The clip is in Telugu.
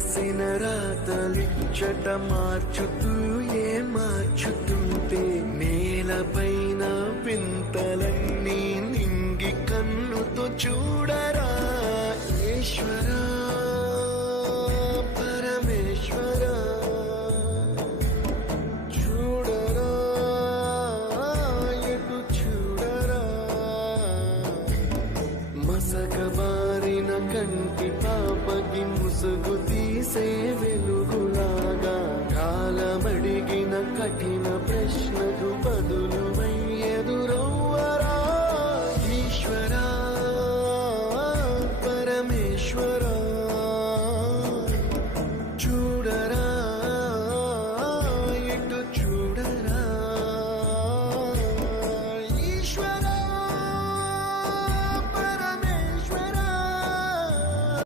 రాసిన రాతలిచ్చట మార్చుతూ మార్చుతుంటే నేలపైన వింతలన్నీ నింగి కన్నుతో చూడరా ఈశ్వరా పరమేశ్వరా చూడరా ఎటు చూడరా మసకబారిన కంటి పాపకి ముసుగు